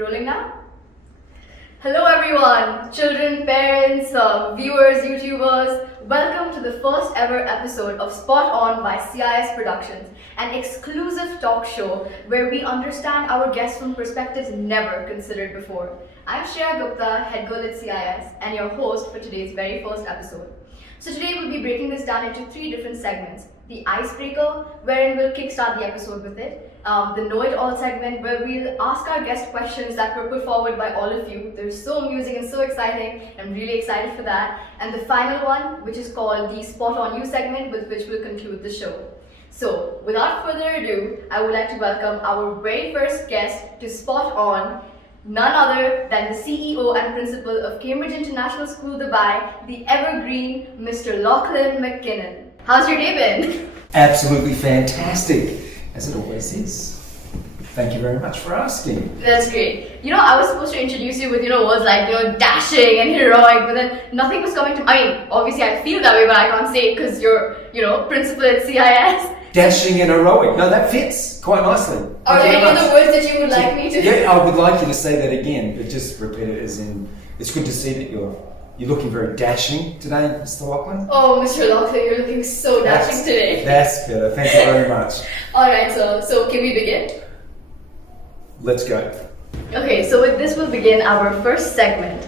Rolling now? Hello everyone, children, parents, viewers, YouTubers. Welcome to the first ever episode of Spot On by CIS Productions, an exclusive talk show where we understand our guests from perspectives never considered before. I'm Shreya Gupta, head girl at CIS, and your host for today's very first episode. So today we'll be breaking this down into three different segments. The Icebreaker, wherein we'll kickstart the episode with it. The Know It All segment, where we'll ask our guest questions that were put forward by all of you. They're so amusing and so exciting. I'm really excited for that. And the final one, which is called the Spot On You segment, with which we'll conclude the show. So, without further ado, I would like to welcome our very first guest to Spot On, none other than the CEO and Principal of Cambridge International School, Dubai, the evergreen Mr. Lachlan McKinnon. How's your day been? Absolutely fantastic, as it always is. Thank you very much for asking. That's great. I was supposed to introduce you with, words like, dashing and heroic, but then nothing was coming to mind. Obviously I feel that way, but I can't say it because you're, principal at CIS. Dashing and heroic. No, that fits quite nicely. Are there any other words that you would like me to? Yeah, I would like you to say that again, but just repeat it as in, it's good to see that you're looking very dashing today, Mr. Lachlan. Oh, Mr. Lachlan, you're looking so dashing today. That's better. Thank you very much. Alright, so can we begin? Let's go. Okay, so with this we'll begin our first segment,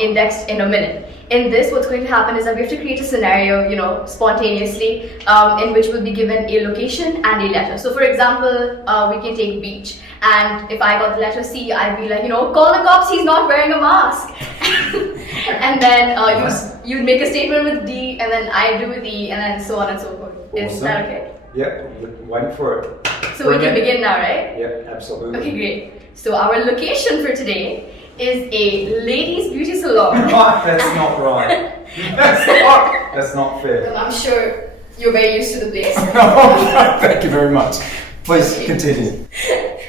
indexed in a minute. In this, what's going to happen is that we have to create a scenario, spontaneously, in which we'll be given a location and a letter. So for example, we can take beach. And if I got the letter C, I'd be like, call the cops, he's not wearing a mask. And then you'd make a statement with D, and then I do with E, and then so on and so forth. Is Awesome. that okay? Yep, waiting for it. So we can begin now, right? Yep, absolutely. Okay, great. So our location for today is a ladies' beauty salon. That's not right. That's not fair. I'm sure you're very used to the place. Thank you very much. Please continue.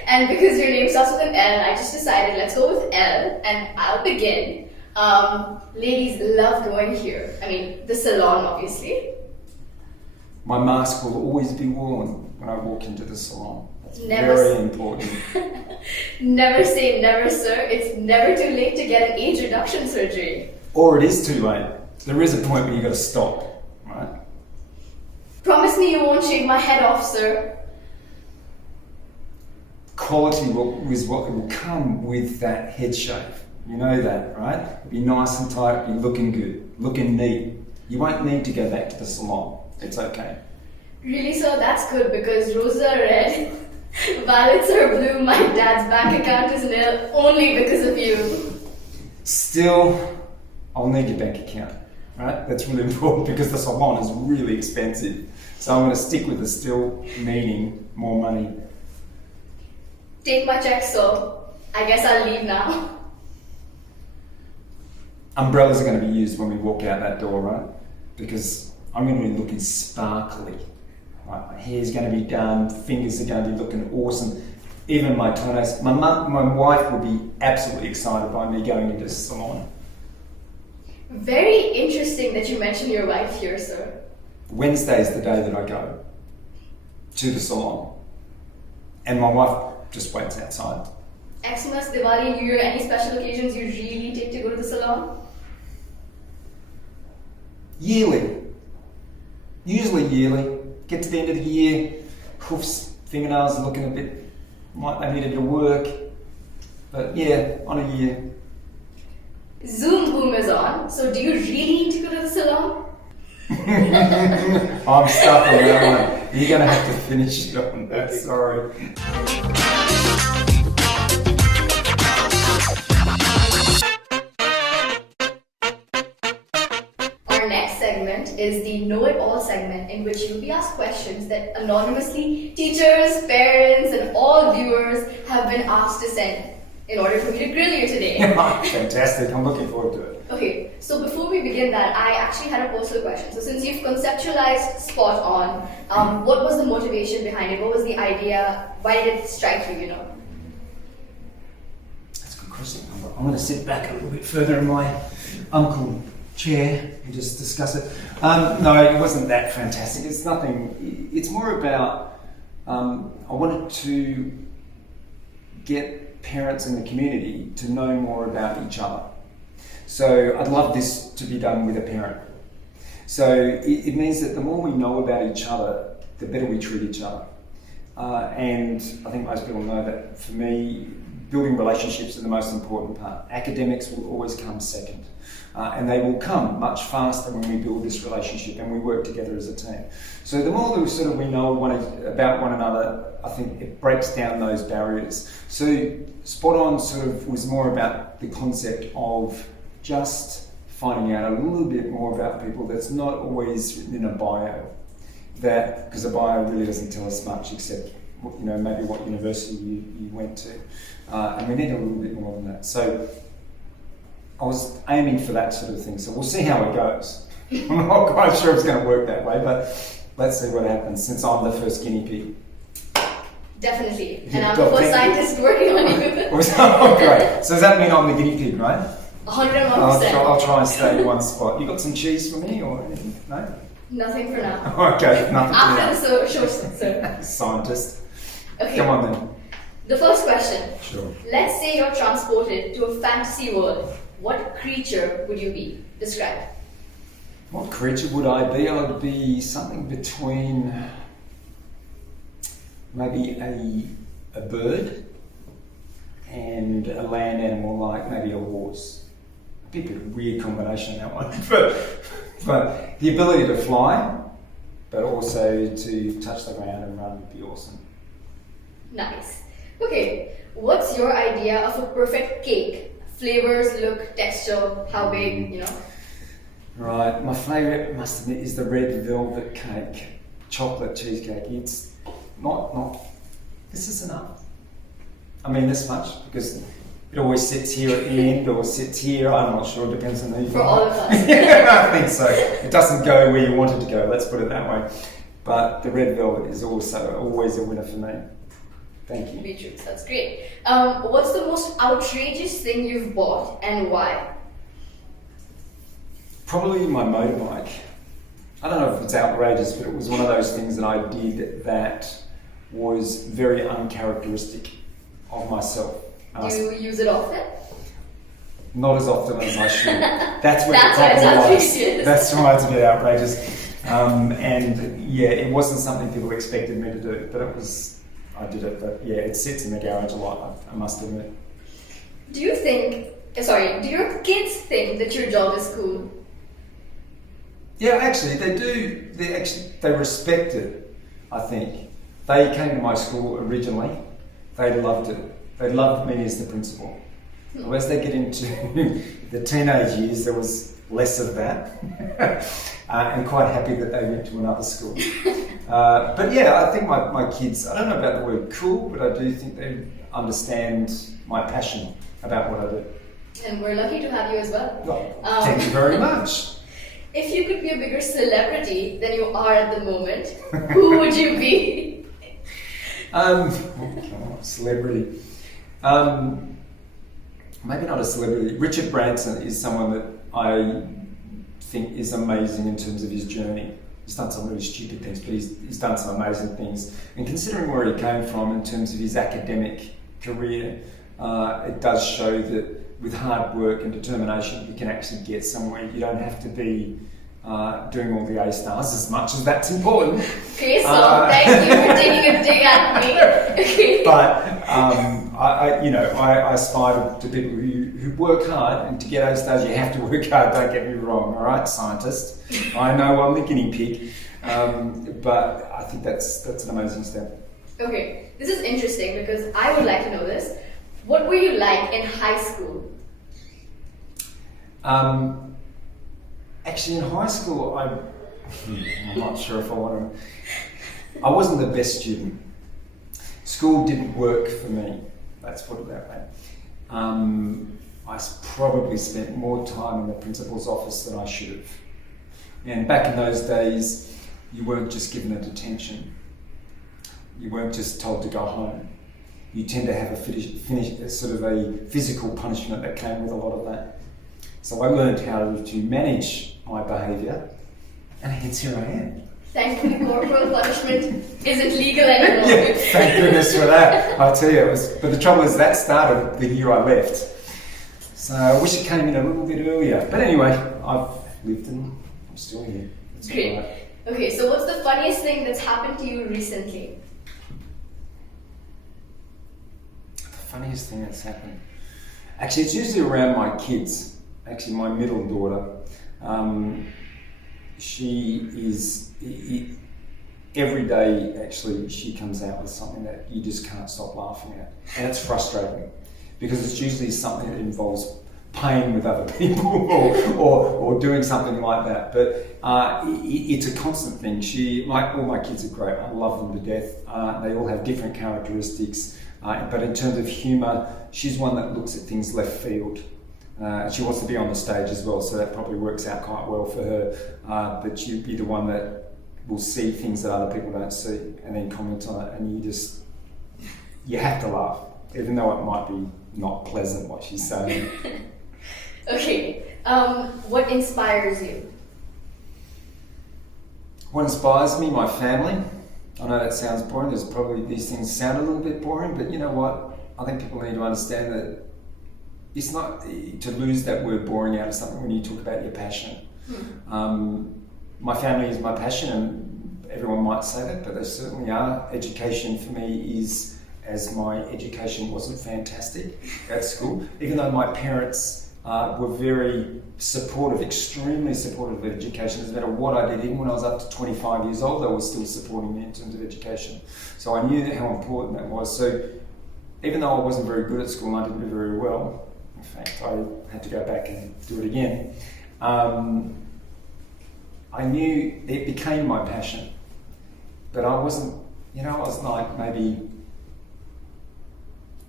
And because your name starts with an L, I just decided let's go with L, and I'll begin. Ladies love going here. I mean, the salon, obviously. My mask will always be worn when I walk into the salon. That's Never very important. Never say never, sir. It's never too late to get an age reduction surgery. Or it is too late. There is a point where you got to stop, right? Promise me you won't shave my head off, sir. Quality is what will come with that head shave. You know that, right? Be nice and tight, be looking good, looking neat. You won't need to go back to the salon. It's okay. Really, sir? That's good because roses are red, violets are blue, my dad's bank account is nil only because of you. Still, I'll need your bank account, right? That's really important because the salon is really expensive. So I'm going to stick with the still needing more money. Take my check, sir. I guess I'll leave now. Umbrellas are going to be used when we walk out that door, right? Because I'm going to be looking sparkly. Right? My hair's going to be done, fingers are going to be looking awesome. Even my toenails. My wife will be absolutely excited by me going into the salon. Very interesting that you mention your wife here, sir. Wednesday is the day that I go to the salon. And my wife just waits outside. Xmas, Diwali, New Year, any special occasions you really take to go to the salon? Yearly. Usually yearly. Get to the end of the year, hoofs, fingernails are looking a bit like they needed to work. But yeah, on a year. Zoom boom is on, so do you really need to go to the salon? I'm stuck on that one. You're going to have to finish it on that, sorry. Our next segment is the Know It All segment, in which you'll be asked questions that anonymously teachers, parents, and all viewers have been asked to send in order for me to grill you today. Fantastic, I'm looking forward to it. Okay, so before we begin that, I actually had a personal question. So since you've conceptualized Spot On, what was the motivation behind it? What was the idea? Why did it strike you, That's a good question. I'm going to sit back a little bit further in my uncle chair and just discuss it. No, it wasn't that fantastic. It's nothing. It's more about I wanted to get parents in the community to know more about each other. So I'd love this to be done with a parent. So it means that the more we know about each other, the better we treat each other. And I think most people know that for me, building relationships are the most important part. Academics will always come second. And they will come much faster when we build this relationship and we work together as a team. So the more that we know about one another, I think it breaks down those barriers. So Spot On was more about the concept of just finding out a little bit more about people that's not always written in a bio. Because a bio really doesn't tell us much except maybe what university you went to. And we need a little bit more than that. So I was aiming for that sort of thing. So we'll see how it goes. I'm not quite sure it's going to work that way, but let's see what happens since I'm the first guinea pig. Definitely. And I'm the first scientist working on it. Oh, great. So does that mean I'm the guinea pig, right? 101%. I'll try and stay in one spot. You got some cheese for me or anything? No? Nothing for now. Okay, nothing for now. After the show, sir. Scientist. Okay. Come on then. The first question. Sure. Let's say you're transported to a fantasy world. What creature would you be? Describe. What creature would I be? I would be something between maybe a bird and a land animal like maybe a horse. A bit of a weird combination, that one. But the ability to fly, but also to touch the ground and run would be awesome. Nice. Okay, what's your idea of a perfect cake? Flavors, look, texture, how big, Right, my favourite, must admit, is the red velvet cake, chocolate cheesecake. It's not, this is enough. I mean this much, because it always sits here at the end or sits here, I'm not sure, it depends on who. For all of us. Yeah, I think so. It doesn't go where you want it to go, let's put it that way. But the red velvet is also always a winner for me. Thank you. Beetroots, that's great. What's the most outrageous thing you've bought and why? Probably my motorbike. I don't know if it's outrageous, but it was one of those things that I did that was very uncharacteristic of myself. Do you use it often? Not as often as I should. That's where That's the problem why it's lies. outrageous. That's why it's a bit outrageous. And yeah, it wasn't something people expected me to do, but I did it. But yeah, it sits in the garage a lot, I must admit. Do your kids think that your job is cool? Yeah, actually, they do. They respect it, I think. They came to my school originally. They loved it. They loved me as the principal. Well, as they get into the teenage years, there was less of that. And quite happy that they went to another school. But yeah, I think my kids, I don't know about the word cool, but I do think they understand my passion about what I do. And we're lucky to have you as well. Well, thank you very much. If you could be a bigger celebrity than you are at the moment, who would you be? Celebrity. Maybe not a celebrity. Richard Branson is someone that I think is amazing in terms of his journey. He's done some really stupid things, but he's done some amazing things. And considering where he came from in terms of his academic career, it does show that with hard work and determination, you can actually get somewhere. You don't have to be doing all the A stars, as much as that's important. Okay, so thank you for taking a dig at me. Okay. But I aspire to people who work hard, and to get A stars, you have to work hard. Don't get me wrong, all right, scientist. I know I'm the guinea pig, but I think that's an amazing step. Okay, this is interesting because I would like to know this. What were you like in high school? Actually, in high school, I'm not sure if I want to. I wasn't the best student. School didn't work for me. Let's put it that way. I probably spent more time in the principal's office than I should have. And back in those days, you weren't just given a detention. You weren't just told to go home. You tend to have a physical punishment that came with a lot of that. So I learned how to manage my behaviour, and hence here I am. Thankfully, corporal punishment isn't legal anymore. Yeah, thank goodness for that. I tell you, but the trouble is that started the year I left. So I wish it came in a little bit earlier. But anyway, I've lived and I'm still here. It's Great. all right. Okay, so what's the funniest thing that's happened to you recently? The funniest thing that's happened. Actually, it's usually around my kids. Actually, my middle daughter. She is every day. Actually, she comes out with something that you just can't stop laughing at, and it's frustrating because it's usually something that involves playing with other people or doing something like that. But it's a constant thing. All my kids are great. I love them to death. They all have different characteristics. But in terms of humour, she's one that looks at things left field. She wants to be on the stage as well, so that probably works out quite well for her. But she'd be the one that will see things that other people don't see and then comment on it, and you have to laugh, even though it might be not pleasant what she's saying. Okay, what inspires you? What inspires me? My family. I know that sounds boring. These things sound a little bit boring, but you know what? I think people need to understand that it's not to lose that word boring out of something when you talk about your passion. My family is my passion, and everyone might say that, but they certainly are. Education for me is, as my education wasn't fantastic at school, even though my parents were very supportive, extremely supportive of education. Doesn't matter what I did, even when I was up to 25 years old, they were still supporting me in terms of education. So I knew how important that was. So even though I wasn't very good at school and I didn't do very well, in fact, I had to go back and do it again, I knew it became my passion. But I wasn't, I was like maybe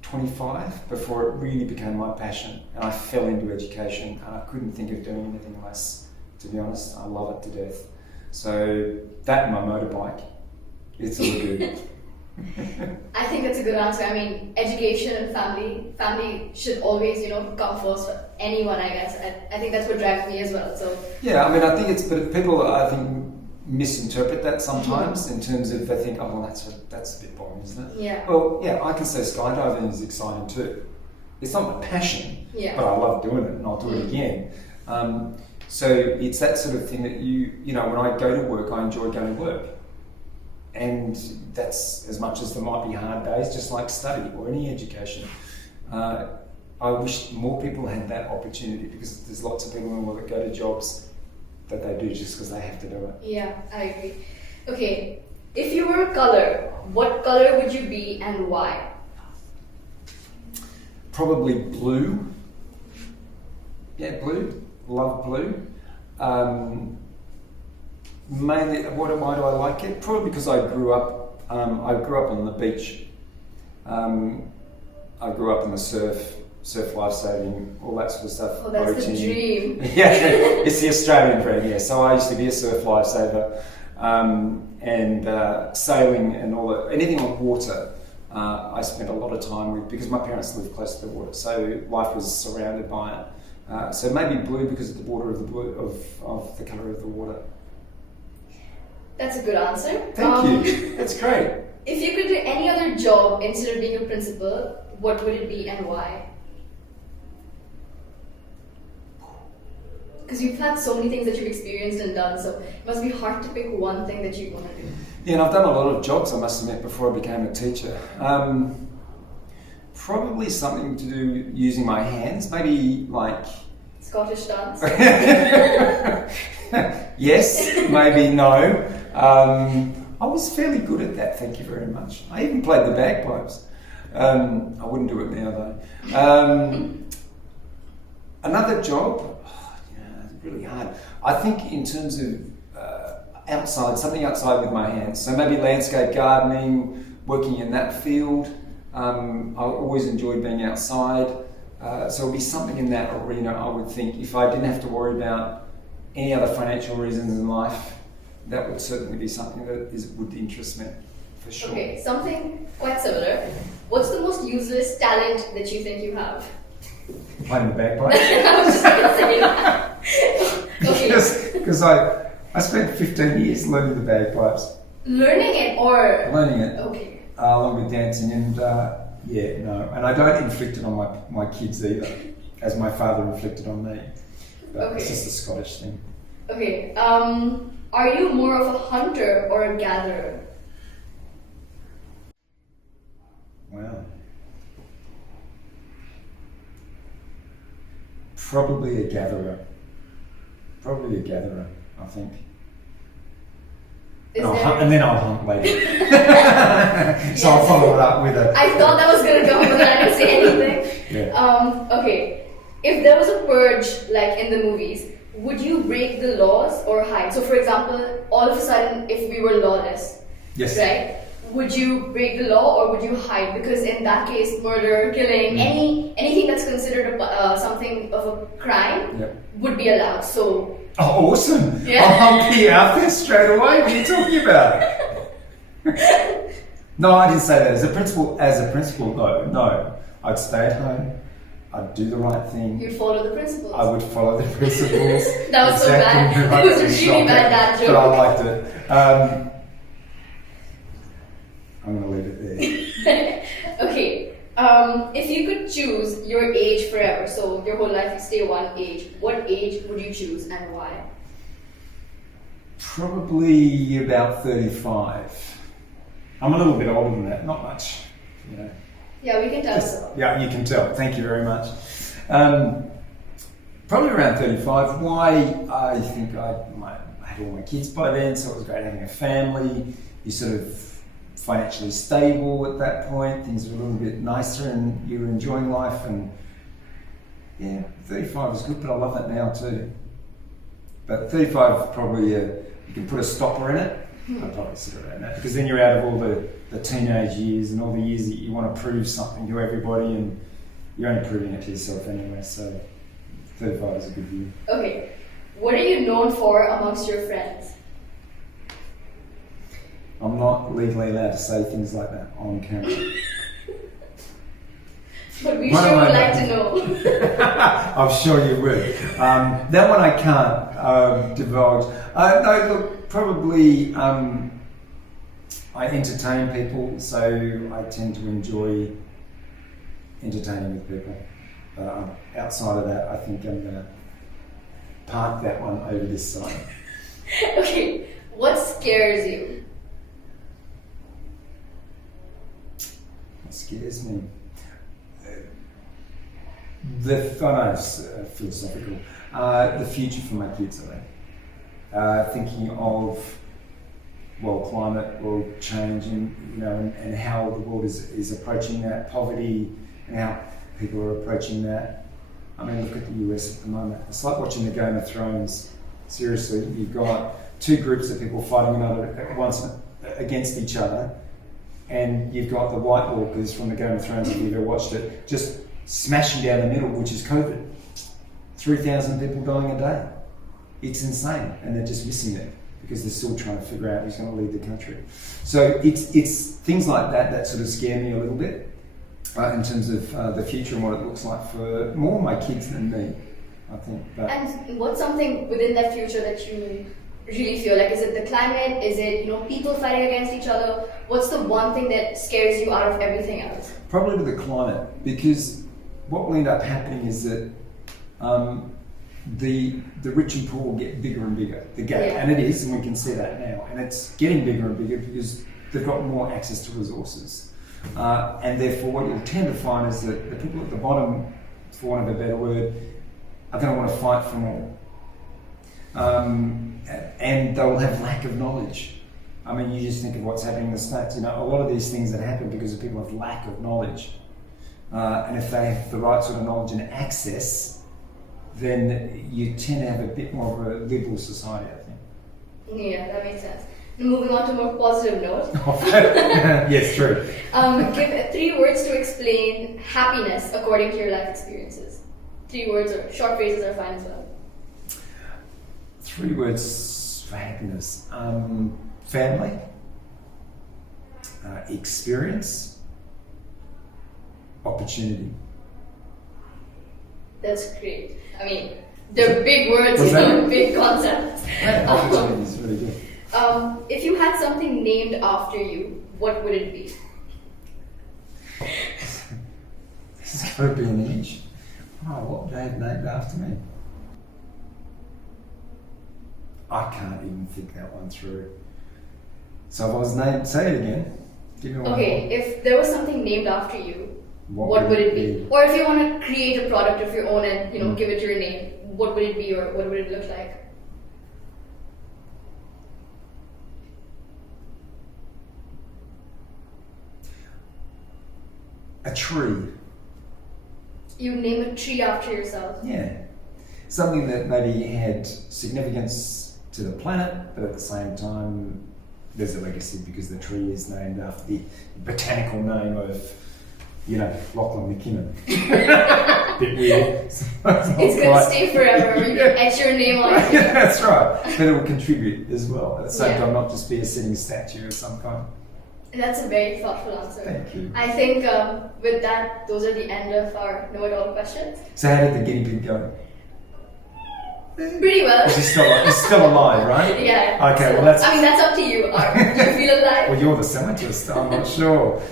25 before it really became my passion, and I fell into education and I couldn't think of doing anything less, to be honest. I love it to death. So that and my motorbike, it's all good. I think that's a good answer. I mean, education and family should always, come first for anyone, I guess. I think that's what drives me as well. So yeah, I mean, I think but people, I think, misinterpret that sometimes in terms of they think, oh, well, that's a bit boring, isn't it? Yeah. Well, yeah, I can say skydiving is exciting too. It's not my passion, but I love doing it and I'll do it again. So it's that sort of thing that when I go to work, I enjoy going to work. And that's as much as there might be hard days, just like study or any education. I wish more people had that opportunity, because there's lots of people in the world that go to jobs that they do just because they have to do it. Yeah, I agree. Okay, if you were a color, what color would you be and why? Probably blue. Yeah, blue. Love blue. Mainly, why do I like it? Probably because I grew up on the beach. I grew up in the surf lifesaving, all that sort of stuff. Oh, that's boating. the dream. Yeah, it's the Australian dream, yeah. So I used to be a surf lifesaver, and sailing and all that. Anything on water, I spent a lot of time with, because my parents lived close to the water, so life was surrounded by it. So maybe blue because of the border of the blue of the colour of the water. That's a good answer. Thank you. That's great. If you could do any other job instead of being a principal, what would it be and why? Because you've had so many things that you've experienced and done, so it must be hard to pick one thing that you want to do. Yeah, and I've done a lot of jobs, I must admit, before I became a teacher. Probably something to do using my hands, maybe like... Scottish dance? Yes, maybe no. I was fairly good at that, thank you very much. I even played the bagpipes. I wouldn't do it now though. Another job, it's really hard. I think in terms of something outside with my hands. So maybe landscape gardening, working in that field. I always enjoyed being outside. So it'd be something in that arena, I would think. If I didn't have to worry about any other financial reasons in life, that would certainly be something that would interest me, for sure. Okay, something quite similar. What's the most useless talent that you think you have? Playing the bagpipe. I was just going to say that. Okay. Because I I spent 15 years learning the bagpipes. Learning it or? Learning it. Okay. Along with dancing and yeah, no. And I don't inflict it on my kids either, as my father inflicted on me. But it's just a Scottish thing. Okay. Are you more of a hunter or a gatherer? Wow. Probably a gatherer. I think. And then I'll hunt later. So I'll follow it up with a... I thought that was going to come, but I didn't say anything. Yeah. Okay. If there was a purge, like in the movies, would you break the laws or hide? So for example, all of a sudden, if we were lawless, yes, right? Would you break the law or would you hide? Because in that case, murder, killing, anything that's considered something of a crime would be allowed. So. Oh, awesome! Yeah. I'll be out there straight away. What are you talking about? No, I didn't say that. As a principal, though, no. I'd stay at home. I'd do the right thing. You'd follow the principles. I would follow the principles. That was so bad. It was a really bad dad joke. But I liked it. I'm going to leave it there. Okay. If you could choose your age forever, so your whole life you stay one age, what age would you choose and why? Probably about 35. I'm a little bit older than that, not much, you know. Yeah, we can tell. Yeah, you can tell. Thank you very much. Probably around 35. Why? I think I had all my kids by then, so it was great having a family. You sort of financially stable at that point. Things were a little bit nicer, and you were enjoying life. And yeah, 35 is good, but I love that now too. But 35 probably you can put a stopper in it. I'd probably sit around that because then you're out of all the teenage years and all the years that you want to prove something to everybody, and you're only proving it to yourself anyway. So 35 is a good year. Okay, what are you known for amongst your friends? I'm not legally allowed to say things like that on camera. But we sure would like to know. I'm sure you would. That one I can't divulge. No, look, probably I entertain people, so I tend to enjoy entertaining with people. Outside of that, I think I'm going to park that one over this side. Okay, what scares you? What scares me? I know it's philosophical. The future for my kids, I think. Thinking of climate, world change, and how the world is approaching that, poverty, and how people are approaching that. I mean, look at the US at the moment. It's like watching the Game of Thrones. Seriously, you've got two groups of people fighting at once against each other, and you've got the White Walkers from the Game of Thrones, if you've ever watched it, just smashing down the middle, which is COVID. 3,000 people dying a day. It's insane, and they're just missing it because they're still trying to figure out who's going to lead the country. So it's things like that sort of scare me a little bit in terms of the future and what it looks like for more my kids than me, I think. But and what's something within that future that you really feel like? Is it the climate? Is it people fighting against each other? What's the one thing that scares you out of everything else? Probably the climate, because what will end up happening is that the rich and poor will get bigger and bigger, the gap, and it is, and we can see that now, and it's getting bigger and bigger because they've got more access to resources, and therefore what you'll tend to find is that the people at the bottom, for want of a better word, are going to want to fight for more, and they'll have lack of knowledge. I mean, you just think of what's happening in the States. A lot of these things that happen because of people have lack of knowledge. And if they have the right sort of knowledge and access, then you tend to have a bit more of a liberal society, I think. Yeah, that makes sense. Moving on to a more positive note. Yes, true. Give 3 words to explain happiness according to your life experiences. 3 words or short phrases are fine as well. 3 words for happiness. Family, experience, opportunity. That's great. I mean, They're big words, What's that? big concepts. Opportunity is really good. If you had something named after you, what would it be? This has got to be an image. Oh, what would they have named after me? I can't even think that one through. So if I was named, say it again. Give me one Okay, more. if there was something named after you, What would it be? Or if you want to create a product of your own and give it your name, what would it be or what would it look like? A tree. You name a tree after yourself. Yeah. Something that maybe had significance to the planet, but at the same time, there's a legacy because the tree is named after the botanical name of, Lachlan McKinnon. Bit weird. It's going to stay forever. You can etch your name on it. Yeah, that's right. But it will contribute as well. At the same Yeah. time, not just be a sitting statue of some kind. That's a very thoughtful answer. Thank you. I think with that, those are the end of our know-it-all questions. So how did the guinea pig go? Pretty well. He's still alive, right? Yeah. Okay, So, well that's... I mean, that's up to you. Do you feel alive? Well, you're the scientist. I'm not sure.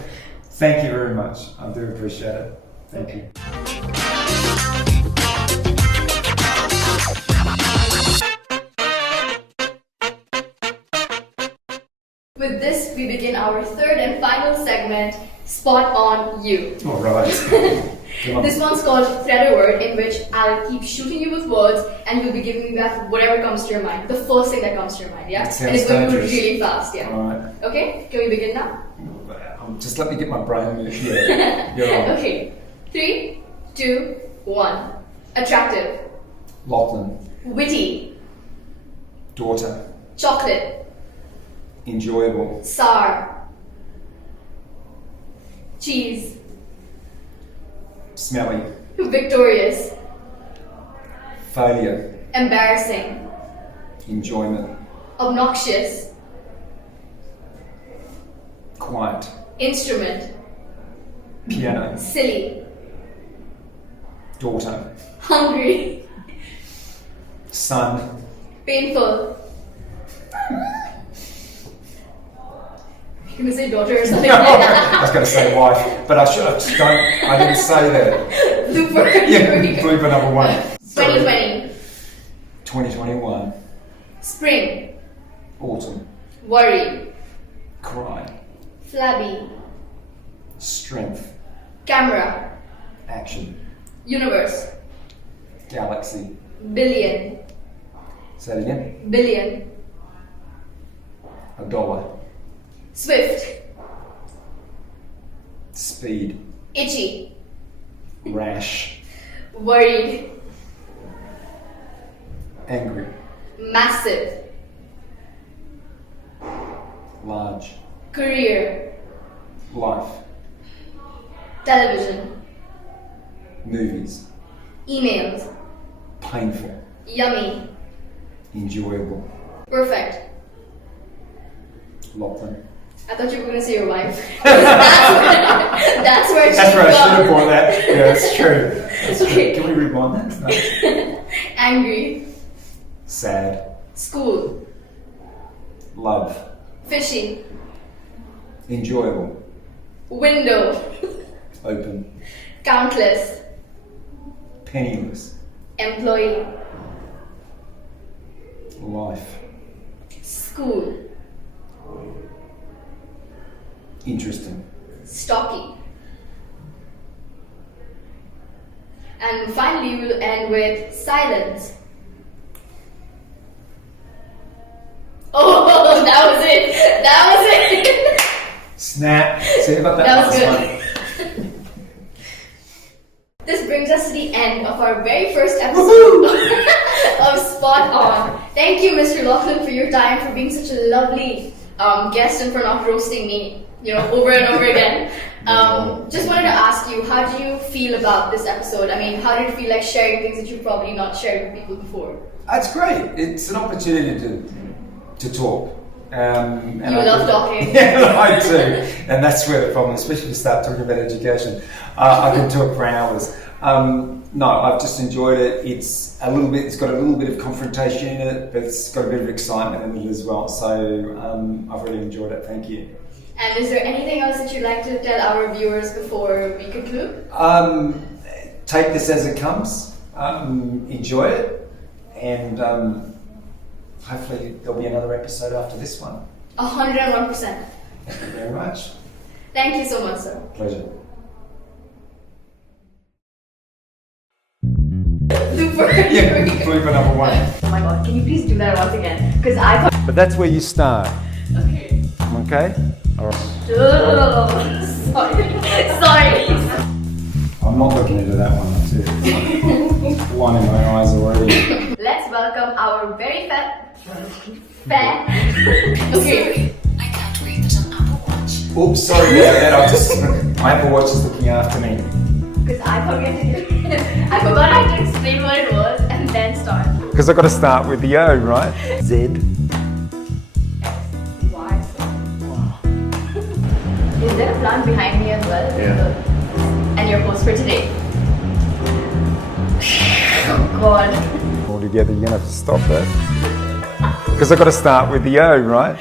Thank you very much. I do appreciate it. Thank you. With this, we begin our third and final segment, Spot on You. All right. Come on. This one's called Thread a Word, in which I'll keep shooting you with words and you'll be giving me back whatever comes to your mind. The first thing that comes to your mind, yeah? That And it's sounds going to dangerous. be really fast, yeah? All right. Okay, can we begin now? Just let me get my brain moved. Yeah. You're on. Okay. 3, 2, 1. Attractive. Lachlan. Witty. Daughter. Chocolate. Enjoyable. Sour. Cheese. Smelly. Victorious. Failure. Embarrassing. Enjoyment. Obnoxious. Quiet. Instrument. Piano. Silly. Daughter. Hungry. Son. Painful. You're gonna say daughter or something No, like that. I was going to say wife, but I should have just don't. I didn't say that. Blooper. Yeah, blooper number one. 2020. 2021. Spring. Autumn. Worry. Cry. Flabby. Strength. Camera. Action. Universe. Galaxy. Billion. Say it again. Billion. $1. Swift. Speed. Itchy. Rash. Worried. Angry. Massive. Large. Career. Life. Television. Movies. Emails. Painful. Yummy. Enjoyable. Perfect. Lachlan. I thought you were going to say your wife. That's where it That's should where I should have go. brought that. Yeah, that's true. That's Okay. true. Can we rewind that? No. Angry. Sad. School. Love. Fishy. Enjoyable. Window. Open. Countless. Penniless. Employee. Life. School. Interesting. Stocky. And finally, we'll end with silence. Oh, that was it. That was it. Snap. See about that? That was last good. one? This brings us to the end of our very first episode of Spot On. Thank you, Mr. Lachlan, for your time, for being such a lovely guest, and for not roasting me, over and over again. Just wanted to ask you, how do you feel about this episode? I mean, how did it feel like sharing things that you've probably not shared with people before? That's great. It's an opportunity to talk. And You love talking. Yeah, I do. And that's where the problem, especially if you start talking about education, I can talk for hours. No, I've just enjoyed it. It's got a little bit of confrontation in it, but it's got a bit of excitement in it as well. So I've really enjoyed it. Thank you. And is there anything else that you'd like to tell our viewers before we conclude? Take this as it comes. Enjoy it, and hopefully there'll be another episode after this one. 101%. Thank you very much. Thank you so much, sir. Pleasure. Super. Yeah, blooper number one. Oh my god, can you please do that once again? Because I thought. But that's where you start. Okay. Okay? Alright. Sorry. I'm not looking into that one, that's it. One in my eyes already. Let's welcome our very fat. Okay. I can't read that on Apple Watch. Oops, sorry about that. My Apple Watch is looking after me. Because I thought we had to do. I forgot I had to explain what it was and then start. Because I've got to start with the O, right? Z. Why so? Wow. Is there a plant behind me as well? Yeah. And your post for today? Oh god. All together, you're going to have to stop that. Because I've got to start with the O, right?